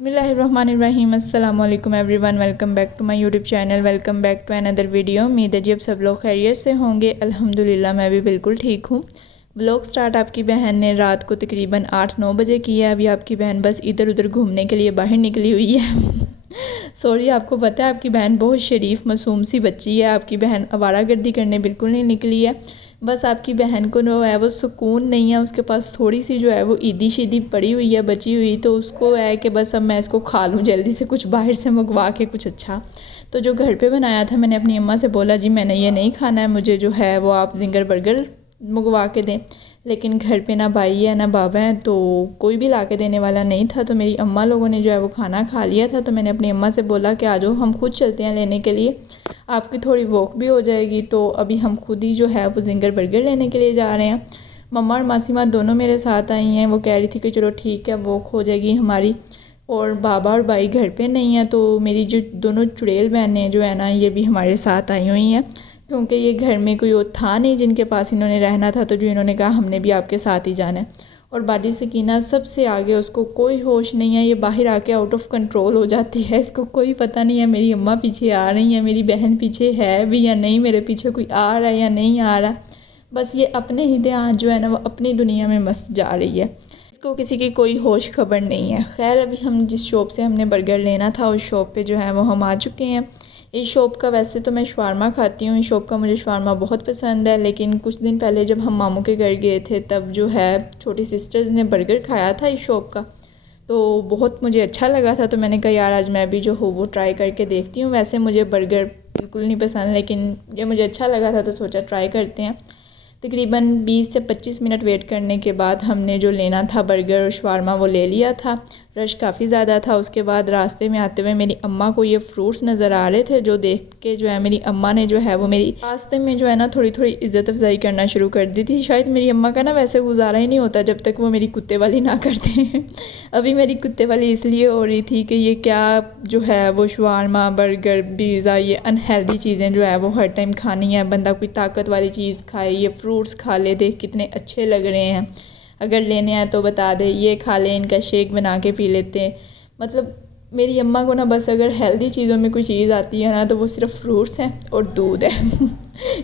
बिस्मिल्लाहिर्रहमानिर्रहीम अस्सलाम वालेकुम everyone. Welcome back to my YouTube channel. Welcome back to another video. उम्मीद है जी अब सब लोग खैरियत से होंगे। अल्हम्दुलिल्लाह मैं भी बिल्कुल ठीक हूँ। व्लॉग स्टार्ट आपकी बहन ने रात को तकरीबन 8-9 बजे किया है। अभी आपकी बहन बस इधर उधर घूमने के लिए बाहर निकली हुई है। सॉरी, आपको पता है आपकी बहन बहुत शरीफ मासूम सी बच्ची है। आपकी बहन आवारागर्दी करने बिल्कुल नहीं निकली है। बस आपकी बहन को जो है वो सुकून नहीं है। उसके पास थोड़ी सी जो है वो ईदी शीदी पड़ी हुई है, बची हुई, तो उसको है कि बस अब मैं इसको खा लूँ जल्दी से, कुछ बाहर से मंगवा के कुछ अच्छा। तो जो घर पे बनाया था मैंने अपनी अम्मा से बोला जी मैंने ये नहीं खाना है, मुझे जो है वो आप जिंगर बर्गर मंगवा के दें। लेकिन घर पे ना भाई है ना बाबा हैं, तो कोई भी ला के देने वाला नहीं था। तो मेरी अम्मा लोगों ने जो है वो खाना खा लिया था। तो मैंने अपनी अम्मा से बोला कि आ जाओ हम खुद चलते हैं लेने के लिए, आपकी थोड़ी वॉक भी हो जाएगी। तो अभी हम खुद ही जो है वो जिंगर बर्गर लेने के लिए जा रहे हैं। मम्मा और मासीमा दोनों मेरे साथ आई हैं। वो कह रही थी कि चलो ठीक है वॉक हो जाएगी हमारी। और बाबा और भाई घर पे नहीं है, तो मेरी जो दोनों चुड़ैल बहनें जो है ना ये भी हमारे साथ आई हुई हैं, क्योंकि ये घर में कोई और था नहीं जिनके पास इन्होंने रहना था। तो जो इन्होंने कहा हमने भी आपके साथ ही जाना है। और बाडी सकीना सबसे आगे, उसको कोई होश नहीं है। ये बाहर आके आउट ऑफ कंट्रोल हो जाती है, इसको कोई पता नहीं है मेरी अम्मा पीछे आ रही है, मेरी बहन पीछे है भी या नहीं, मेरे पीछे कोई आ रहा है या नहीं आ रहा। बस ये अपने ही ध्यान जो है ना वो अपनी दुनिया में मस्त जा रही है, इसको किसी की कोई होश खबर नहीं है। खैर अभी हम जिस शॉप से हमने बर्गर लेना था उस शॉप पे जो है वो हम आ चुके हैं। इस शॉप का वैसे तो मैं शवारमा खाती हूँ, इस शॉप का मुझे शवारमा बहुत पसंद है। लेकिन कुछ दिन पहले जब हम मामू के घर गए थे तब जो है छोटी सिस्टर्स ने बर्गर खाया था इस शॉप का, तो बहुत मुझे अच्छा लगा था। तो मैंने कहा यार आज मैं भी जो हो वो ट्राई करके देखती हूँ। वैसे मुझे बर्गर बिल्कुल नहीं पसंद, लेकिन ये मुझे अच्छा लगा था तो सोचा ट्राई करते हैं। तकरीबन 20 से 25 मिनट वेट करने के बाद हमने जो लेना था बर्गर और शवारमा वो ले लिया था। रश काफ़ी ज़्यादा था। उसके बाद रास्ते में आते हुए मेरी अम्मा को ये फ्रूट्स नज़र आ रहे थे, जो देख के जो है मेरी अम्मा ने जो है वो मेरी रास्ते में जो है ना थोड़ी थोड़ी इज़्ज़त अफजाई करना शुरू कर दी थी। शायद मेरी अम्मा का ना वैसे गुजारा ही नहीं होता जब तक वो मेरी कुत्ते वाली ना करते। अभी मेरी कुत्ते वाली इसलिए हो रही थी कि ये क्या जो है वो शवारमा बर्गर पिज़्ज़ा ये अनहेल्दी चीज़ें जो है वो हर टाइम खानी है। बंदा कोई ताकत वाली चीज़ खाए, ये फ्रूट्स खा ले, देख कितने अच्छे लग रहे हैं, अगर लेने आए तो बता दे, ये खा लें, इनका शेक बना के पी लेते हैं। मतलब मेरी अम्मा को ना बस अगर हेल्दी चीज़ों में कोई चीज़ आती है ना तो वो सिर्फ फ्रूट्स हैं और दूध है।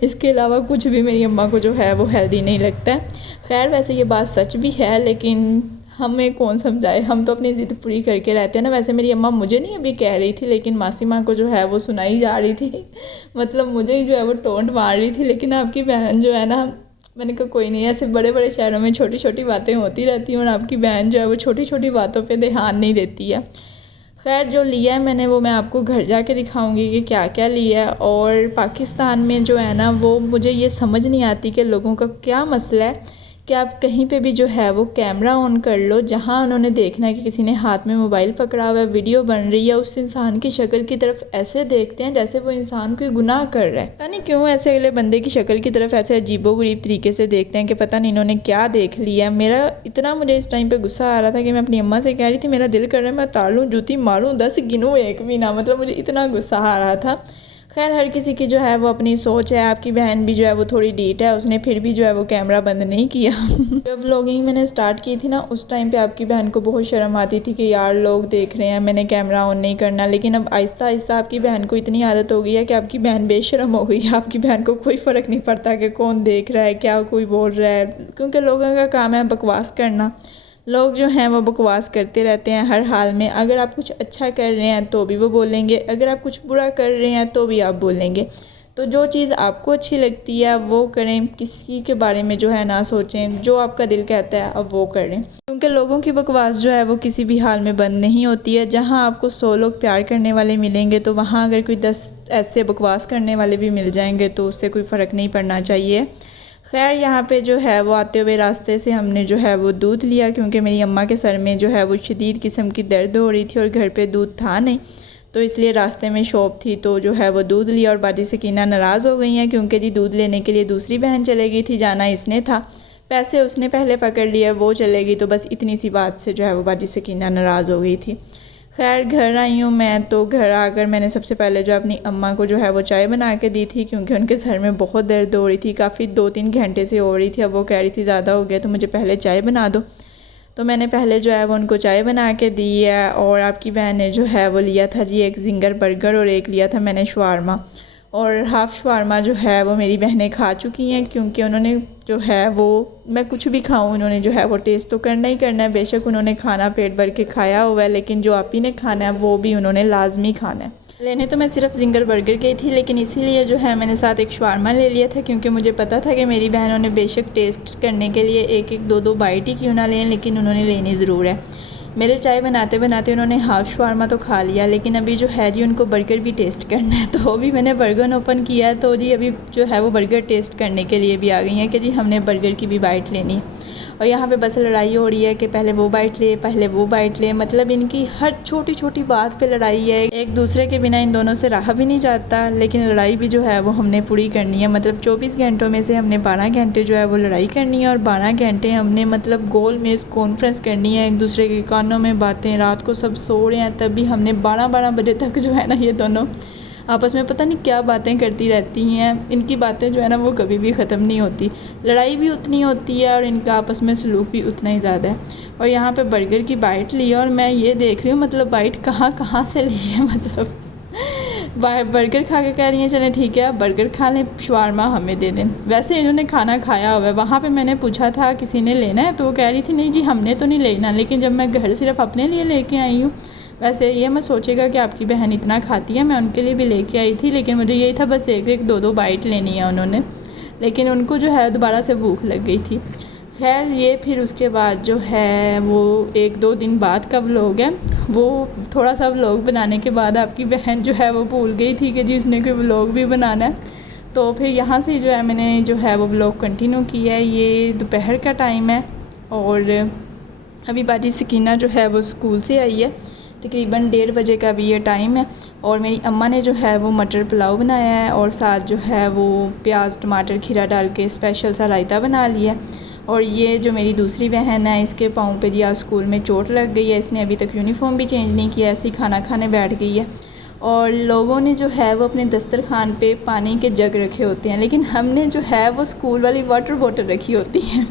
इसके अलावा कुछ भी मेरी अम्मा को जो है वो हेल्दी नहीं लगता है। खैर वैसे ये बात सच भी है, लेकिन हमें कौन समझाए, हम तो अपनी ज़िद पूरी करके रहते हैं ना। वैसे मेरी अम्मा मुझे नहीं अभी कह रही थी, लेकिन मासी माँ को जो है वो सुनाई जा रही थी। मतलब मुझे ही जो है वो टोंट मार रही थी। लेकिन आपकी बहन जो है ना, मैंने कहा कोई नहीं, ऐसे बड़े बड़े शहरों में छोटी छोटी बातें होती रहती हैं और आपकी बहन जो है वो छोटी छोटी बातों पे ध्यान नहीं देती है। खैर जो लिया है मैंने वो मैं आपको घर जाके दिखाऊंगी कि क्या क्या लिया है। और पाकिस्तान में जो है ना वो मुझे ये समझ नहीं आती कि लोगों का क्या मसला है कि आप कहीं पे भी जो है वो कैमरा ऑन कर लो, जहाँ उन्होंने देखना है कि किसी ने हाथ में मोबाइल पकड़ा हुआ है, वीडियो बन रही है, उस इंसान की शक्ल की तरफ ऐसे देखते हैं जैसे वो इंसान कोई गुनाह कर रहा है। पता नहीं क्यों ऐसे अगले बंदे की शक्ल की तरफ ऐसे अजीबोगरीब तरीके से देखते हैं कि पता नहीं इन्होंने क्या देख लिया। मेरा इतना मुझे इस टाइम पर गुस्सा आ रहा था कि मैं अपनी अम्मा से कह रही थी मेरा दिल कर रहा है मैं तालूँ जूती मारूँ 10 गिनूँ एक भी ना, मतलब मुझे इतना गुस्सा आ रहा था। खैर हर किसी की जो है वो अपनी सोच है। आपकी बहन भी जो है वो थोड़ी डीट है, उसने फिर भी जो है वो कैमरा बंद नहीं किया। जब व्लॉगिंग मैंने स्टार्ट की थी ना उस टाइम पे आपकी बहन को बहुत शर्म आती थी कि यार लोग देख रहे हैं, मैंने कैमरा ऑन नहीं करना। लेकिन अब आहिस्ता आहिस्ता आपकी बहन को इतनी आदत हो गई है कि आपकी बहन बेशर्म हो गई है। आपकी बहन को कोई फ़र्क नहीं पड़ता कि कौन देख रहा है, क्या कोई बोल रहा है, क्योंकि लोगों का काम है बकवास करना। लोग जो हैं वो बकवास करते रहते हैं हर हाल में। अगर आप कुछ अच्छा कर रहे हैं तो भी वो बोलेंगे, अगर आप कुछ बुरा कर रहे हैं तो भी आप बोलेंगे। तो जो चीज़ आपको अच्छी लगती है वो करें, किसी के बारे में जो है ना सोचें, जो आपका दिल कहता है अब वो करें। क्योंकि लोगों की बकवास जो है वो किसी भी हाल में बंद नहीं होती है। जहाँ आपको 100 लोग प्यार करने वाले मिलेंगे तो वहाँ अगर कोई 10 ऐसे बकवास करने वाले भी मिल जाएंगे तो उससे कोई फ़र्क नहीं पड़ना चाहिए। खैर यहाँ पे जो है वो आते हुए रास्ते से हमने जो है वो दूध लिया, क्योंकि मेरी अम्मा के सर में जो है वो शदीद किस्म की दर्द हो रही थी और घर पे दूध था नहीं, तो इसलिए रास्ते में शॉप थी तो जो है वो दूध लिया। और बादी सकीना नाराज़ हो गई हैं क्योंकि जी दूध लेने के लिए दूसरी बहन चले गई थी, जाना इसने था, पैसे उसने पहले पकड़ लिए, वो चलेगी। तो बस इतनी सी बात से जो है वो बादी सकीना नाराज़ हो गई थी। खैर घर आई हूँ मैं, तो घर आकर मैंने सबसे पहले जो अपनी अम्मा को जो है वो चाय बना के दी थी, क्योंकि उनके सर में बहुत दर्द हो रही थी, काफ़ी 2-3 घंटे से हो रही थी। अब वो कह रही थी ज़्यादा हो गया तो मुझे पहले चाय बना दो। तो मैंने पहले जो है वो उनको चाय बना के दी है और आपकी बहन ने जो है वो लिया था जी एक जिंगर बर्गर और एक लिया था मैंने शवारमा। और हाफ़ शवारमा जो है वो मेरी बहनें खा चुकी हैं, क्योंकि उन्होंने जो है वो, मैं कुछ भी खाऊं उन्होंने जो है वो टेस्ट तो करना ही करना है। बेशक उन्होंने खाना पेट भर के खाया हुआ है, लेकिन जो आप ही ने खाना है वो भी उन्होंने लाजमी खाना है। लेने तो मैं सिर्फ जिंगर बर्गर गई थी, लेकिन इसीलिए जो है मैंने साथ एक शवारमा ले लिया था, क्योंकि मुझे पता था कि मेरी बहनों ने बेशक टेस्ट करने के लिए एक एक दो दो बाइट ही क्यों ना लें, लेकिन उन्होंने लेनी ज़रूर है। मेरे चाय बनाते बनाते उन्होंने हाफ़ शवारमा तो खा लिया, लेकिन अभी जो है जी उनको बर्गर भी टेस्ट करना है। तो भी मैंने बर्गर ओपन किया है, तो जी अभी जो है वो बर्गर टेस्ट करने के लिए भी आ गई हैं कि जी हमने बर्गर की भी बाइट लेनी है। और यहाँ पे बस लड़ाई हो रही है कि पहले वो बाइट ले, पहले वो बाइट ले। मतलब इनकी हर छोटी छोटी बात पे लड़ाई है, एक दूसरे के बिना इन दोनों से रहा भी नहीं जाता। लेकिन लड़ाई भी जो है वो हमने पूरी करनी है। मतलब 24 घंटों में से हमने 12 घंटे जो है वो लड़ाई करनी है और 12 घंटे हमने मतलब गोल में कॉन्फ्रेंस करनी है, एक दूसरे के कानों में बातें। रात को सब सो रहे हैं तब भी हमने 12-12 बजे तक जो है ना ये दोनों आपस में पता नहीं क्या बातें करती रहती हैं। इनकी बातें जो है ना वो कभी भी ख़त्म नहीं होती। लड़ाई भी उतनी होती है और इनका आपस में सलूक भी उतना ही ज़्यादा है। और यहाँ पे बर्गर की बाइट ली और मैं ये देख रही हूँ मतलब बाइट कहाँ कहाँ से ली है। मतलब बर्गर खा के कह रही हैं चलें ठीक है आप बर्गर खा लें, शवारमा हमें दे दें। वैसे इन्होंने खाना खाया हुआ है। वहाँ पे मैंने पूछा था किसी ने लेना है, तो वो कह रही थी नहीं जी हमने तो नहीं लेना, लेकिन जब मैं घर सिर्फ अपने लिए लेके आई हूँ। वैसे ये मैं सोचेगा कि आपकी बहन इतना खाती है, मैं उनके लिए भी लेके आई थी, लेकिन मुझे यही था बस एक एक दो दो बाइट लेनी है उन्होंने, लेकिन उनको जो है दोबारा से भूख लग गई थी। खैर ये फिर उसके बाद जो है वो 1-2 दिन बाद का व्लॉग है। वो थोड़ा सा व्लॉग बनाने के बाद आपकी बहन जो है वो भूल गई थी कि जी उसने कोई व्लॉग भी बनाना है। तो फिर यहाँ से जो है मैंने जो है वो व्लॉग कंटिन्यू किया है। ये दोपहर का टाइम है और अभी बाजी सकीना जो है वो स्कूल से आई है। तकरीबन 1:30 बजे का भी ये टाइम है और मेरी अम्मा ने जो है वो मटर पुलाव बनाया है और साथ जो है वो प्याज टमाटर खीरा डाल के स्पेशल सा रायता बना लिया। और ये जो मेरी दूसरी बहन है इसके पाँव पे जी आज स्कूल में चोट लग गई है, इसने अभी तक यूनिफॉर्म भी चेंज नहीं किया, ऐसे ही खाना खाने बैठ गई है। और लोगों ने जो है वो अपने दस्तरखान पे पानी के जग रखे होते हैं, लेकिन हमने जो है वो स्कूल वाली वाटर बोतल रखी होती है।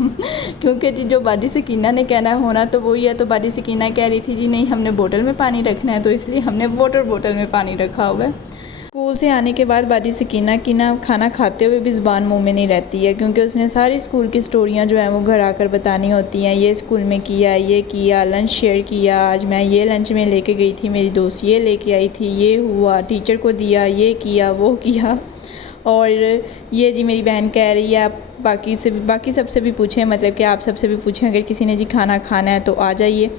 क्योंकि जी जो बाजी सकीना ने कहना होना तो वही है। तो बाजी सकीना कह रही थी जी नहीं हमने बोतल में पानी रखना है, तो इसलिए हमने वाटर बोतल में पानी रखा हुआ है। स्कूल से आने के बाद बाजी सकीना की ना खाना खाते हुए भी ज़ुबान मुंह में नहीं रहती है, क्योंकि उसने सारी स्कूल की स्टोरियाँ जो हैं वो घर आकर बतानी होती हैं। ये स्कूल में किया, ये किया, लंच शेयर किया, आज मैं ये लंच में लेके गई थी, मेरी दोस्त ये लेके आई थी, ये हुआ, टीचर को दिया, ये किया, वो किया। और ये जी मेरी बहन कह रही है आप बाकी सबसे भी पूछें, मतलब कि आप सबसे भी पूछें अगर किसी ने जी खाना खाना है तो आ जाइए।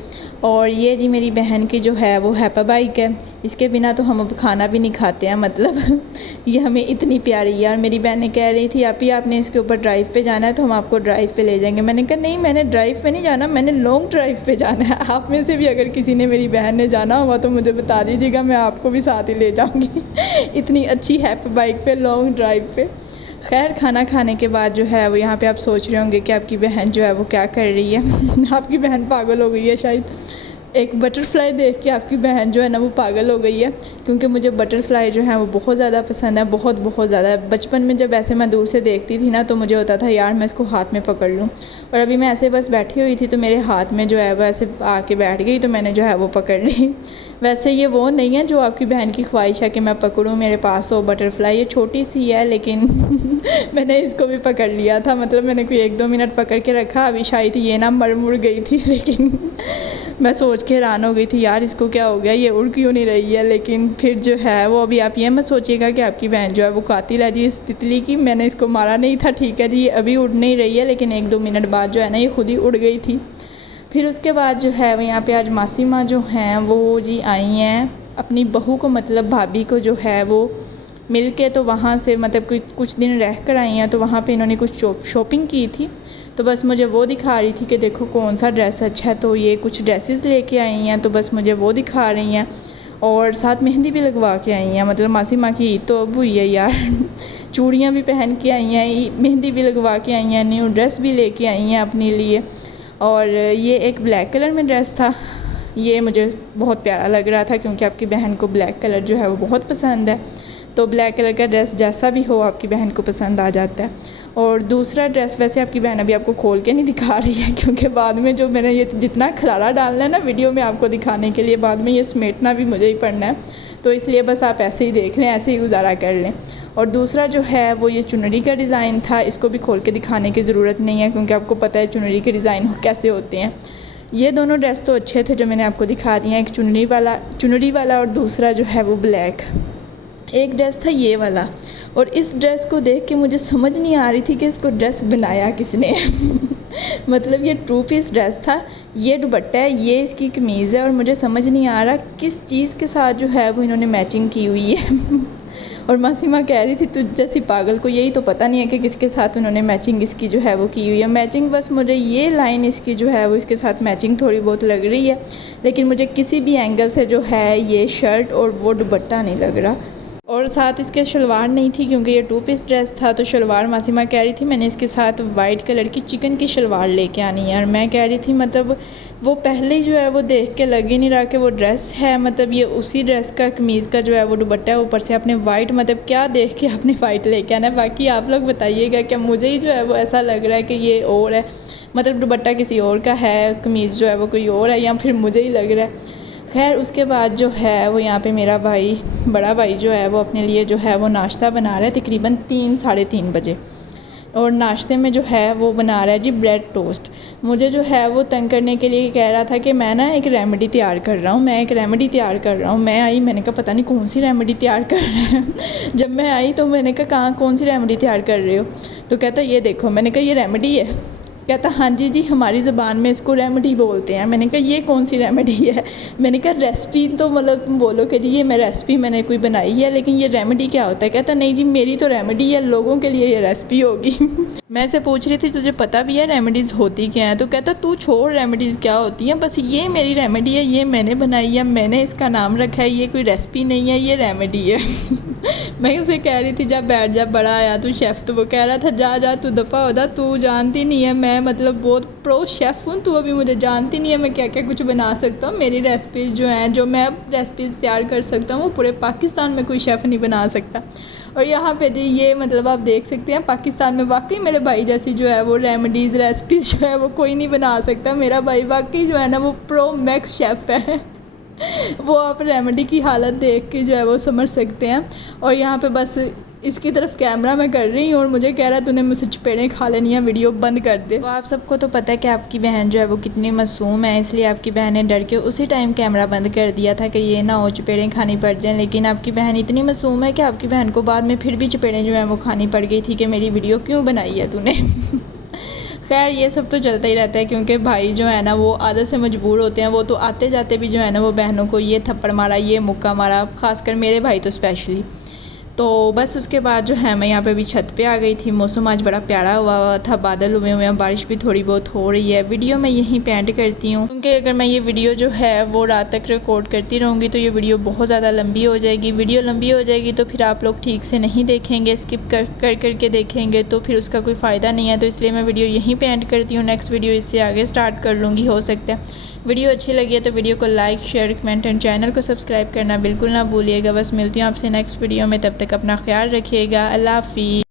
और ये जी मेरी बहन की जो है वो हैप्पी बाइक है, इसके बिना तो हम अब खाना भी नहीं खाते हैं। मतलब ये हमें इतनी प्यारी है। और मेरी बहन ने कह रही थी आपने इसके ऊपर ड्राइव पे जाना है तो हम आपको ड्राइव पे ले जाएंगे। मैंने कहा नहीं मैंने ड्राइव पे नहीं जाना, मैंने लॉन्ग ड्राइव पे जाना है। आप में से भी अगर किसी ने मेरी बहन ने जाना होगा तो मुझे बता दीजिएगा, मैं आपको भी साथ ही ले जाऊँगी। इतनी अच्छी हैप्पी बाइक पे लॉन्ग ड्राइव पे। खैर खाना खाने के बाद जो है वो यहाँ पे आप सोच रहे होंगे कि आपकी बहन जो है वो क्या कर रही है। आपकी बहन पागल हो गई है शायद। एक बटरफ्लाई देख के आपकी बहन जो है ना वो पागल हो गई है, क्योंकि मुझे बटरफ्लाई जो है वो बहुत ज़्यादा पसंद है, बहुत ज़्यादा। बचपन में जब ऐसे मैं दूर से देखती थी ना तो मुझे होता था यार मैं इसको हाथ में पकड़ लूँ। और अभी मैं ऐसे बस बैठी हुई थी तो मेरे हाथ में जो है वो ऐसे आके बैठ गई, तो मैंने जो है वो पकड़ ली। वैसे ये वो नहीं है जो आपकी बहन की ख्वाहिश है कि मैं पकड़ूँ, मेरे पास हो बटरफ्लाई। ये छोटी सी है लेकिन मैंने इसको भी पकड़ लिया था। मतलब मैंने कोई 1-2 मिनट पकड़ के रखा, अभी शायद ये ना मर मुड़ गई थी, लेकिन मैं सोच के हैरान हो गई थी यार इसको क्या हो गया, ये उड़ क्यों नहीं रही है। लेकिन फिर जो है वो अभी आप ये मत सोचिएगा कि आपकी बहन जो है वो कातिल है जी इस तितली की। मैंने इसको मारा नहीं था, ठीक है जी, अभी उड़ नहीं रही है, लेकिन 1-2 मिनट बाद जो है ना ये खुद ही उड़ गई थी। फिर उसके बाद जो है वो यहाँ पे आज मासी माँ जो हैं वो जी आई हैं अपनी बहू को, मतलब भाभी को जो है वो मिल के, तो वहाँ से मतलब कुछ दिन रह कर आई हैं। तो वहाँ पे इन्होंने कुछ शॉपिंग की थी, तो बस मुझे वो दिखा रही थी कि देखो कौन सा ड्रेस अच्छा है। तो ये कुछ ड्रेसेस लेके आई हैं, तो बस मुझे वो दिखा रही हैं। और साथ मेहंदी भी लगवा के आई हैं। मतलब मासी माँ की ईद तो अब हुई है यार। चूड़ियाँ भी पहन के आई हैं, मेहंदी भी लगवा के आई हैं, न्यू ड्रेस भी लेके आई हैं अपने लिए। और ये एक ब्लैक कलर में ड्रेस था, ये मुझे बहुत प्यारा लग रहा था क्योंकि आपकी बहन को ब्लैक कलर जो है वो बहुत पसंद है। तो ब्लैक कलर का ड्रेस जैसा भी हो आपकी बहन को पसंद आ जाता है। और दूसरा ड्रेस वैसे आपकी बहन अभी आपको खोल के नहीं दिखा रही है, क्योंकि बाद में जो मैंने ये जितना खलारा डालना है ना वीडियो में आपको दिखाने के लिए, बाद में ये समेटना भी मुझे ही पड़ना है, तो इसलिए बस आप ऐसे ही देख लें, ऐसे ही गुजारा कर लें। और दूसरा जो है वो ये चुनरी का डिज़ाइन था, इसको भी खोल के दिखाने की ज़रूरत नहीं है क्योंकि आपको पता है चुनरी के डिज़ाइन कैसे होते हैं। ये दोनों ड्रेस तो अच्छे थे जो मैंने आपको दिखा दिए हैं, एक चुनरी वाला और दूसरा जो है वो ब्लैक। एक ड्रेस था ये वाला, और इस ड्रेस को देख के मुझे समझ नहीं आ रही थी कि इसको ड्रेस बनाया किसने मतलब ये 2 पीस ड्रेस था, ये दुपट्टा है, ये इसकी कमीज़ है, और मुझे समझ नहीं आ रहा किस चीज़ के साथ जो है वो इन्होंने मैचिंग की हुई है और मासीमा कह रही थी तुझ जैसी पागल को यही तो पता नहीं है कि किसके साथ उन्होंने मैचिंग इसकी जो है वो की हुई है। मैचिंग बस मुझे ये लाइन इसकी जो है वो इसके साथ मैचिंग थोड़ी बहुत लग रही है, लेकिन मुझे किसी भी एंगल से जो है ये शर्ट और वो दुपट्टा नहीं लग रहा। और साथ इसके शलवार नहीं थी क्योंकि ये 2 पीस ड्रेस था, तो शलवार मासीमा कह रही थी मैंने इसके साथ वाइट कलर की चिकन की शलवार लेके आनी है, और मैं कह रही थी मतलब वो पहले ही जो है वो देख के लग ही नहीं रहा कि वो ड्रेस है, मतलब ये उसी ड्रेस का कमीज़ का जो है वो दुपट्टा है, ऊपर से आपने वाइट, मतलब क्या देख के आपने वाइट लेके आना है। बाकी आप लोग बताइएगा क्या मुझे ही जो है वो ऐसा लग रहा है कि ये और है, मतलब दुपट्टा किसी और का है, कमीज़ जो है वो कोई और है, या फिर मुझे ही लग रहा है। खैर उसके बाद जो है वो यहाँ पे मेरा भाई, बड़ा भाई जो है वो अपने लिए जो है वो नाश्ता बना रहा है तकरीबन 3 साढ़े 3 बजे, और नाश्ते में जो है वो बना रहा है जी ब्रेड टोस्ट। मुझे जो है वो तंग करने के लिए कह रहा था कि मैं ना एक रेमेडी तैयार कर रहा हूँ, मैं आई, मैंने कहा पता नहीं कौन सी रेमेडी तैयार कर रहे हैं जब मैं आई तो मैंने कहा कौन सी रेमेडी तैयार कर रहे हो, तो कहता ये देखो, मैंने कहा ये रेमेडी है, कहता हाँ जी हमारी ज़बान में इसको रेमेडी बोलते हैं। मैंने कहा ये कौन सी रेमेडी है, मैंने कहा रेसिपी तो मतलब तुम बोलो कि जी ये मैं रेसिपी मैंने कोई बनाई है, लेकिन ये रेमेडी क्या होता है। कहता नहीं जी मेरी तो रेमेडी है, लोगों के लिए ये रेसिपी होगी मैं से पूछ रही थी तुझे पता भी है रेमेडीज़ होती क्या है, तो कहता तू छोड़ रेमेडीज़ क्या होती हैं, बस ये मेरी रेमेडी है, ये मैंने बनाई है, मैंने इसका नाम रखा है, ये कोई रेसिपी नहीं है, ये रेमेडी है मैं उसे कह रही थी जा बैठ जा, बड़ा आया तू शेफ़, तो वो कह रहा था जा तू दफ़ा हो जा, तू जानती नहीं है मैं मतलब बहुत प्रो शेफ़ हूँ, तू अभी मुझे जानती नहीं है मैं क्या क्या कुछ बना सकता हूँ। मेरी रेसिपीज़ जो हैं, जो मैं रेसिपीज़ तैयार कर सकता हूँ वो पूरे पाकिस्तान में कोई शेफ़ नहीं बना सकता। और यहाँ पे जी ये मतलब आप देख सकते हैं पाकिस्तान में वाकई मेरे भाई जैसी जो है वो रेमेडीज़ रेसिपीज़ जो है वो कोई नहीं बना सकता। मेरा भाई वाकई जो है ना वो प्रो मैक्स शेफ़ है वो आप रेमेडी की हालत देख के जो है वो समझ सकते हैं। और यहाँ पे बस इसकी तरफ कैमरा मैं कर रही हूँ और मुझे कह रहा है तूने मुझसे चपेड़ें खा लेनी है, वीडियो बंद कर दे। तो आप सबको तो पता है कि आपकी बहन जो है वो कितनी मासूम है, इसलिए आपकी बहन ने डर के उसी टाइम कैमरा बंद कर दिया था कि ये ना हो चपेड़ें खानी पड़ जाएँ। लेकिन आपकी बहन इतनी मासूम है कि आपकी बहन को बाद में फिर भी चपेड़ें जो हैं वो खानी पड़ गई थी कि मेरी वीडियो क्यों बनाई है तूने खैर ये सब तो चलता ही रहता है क्योंकि भाई जो है ना वो आदत से मजबूर होते हैं, वो तो आते जाते भी जो है ना वो बहनों को ये थप्पड़ मारा, ये मुक्का मारा, ख़ासकर मेरे भाई तो स्पेशली। तो बस उसके बाद जो है मैं यहाँ पे भी छत पे आ गई थी। मौसम आज बड़ा प्यारा हुआ था, बादल हुए हुए हैं, बारिश भी थोड़ी बहुत हो रही है। वीडियो मैं यहीं पे एंड करती हूँ क्योंकि अगर मैं ये वीडियो जो है वो रात तक रिकॉर्ड करती रहूँगी तो ये वीडियो बहुत ज़्यादा लंबी हो जाएगी। वीडियो लंबी हो जाएगी तो फिर आप लोग ठीक से नहीं देखेंगे, स्किप कर करके देखेंगे तो फिर उसका कोई फ़ायदा नहीं है। तो इसलिए मैं वीडियो यहीं पर एंड करती हूँ। नेक्स्ट वीडियो इससे आगे स्टार्ट कर लूँगी। हो सकता है वीडियो अच्छी लगी है तो वीडियो को like share comment and channel को सब्सक्राइब करना बिल्कुल ना भूलिएगा। बस मिलती हूँ आपसे नेक्स्ट वीडियो में, तब तक अपना ख्याल रखिएगा। अल्लाह हाफिज़।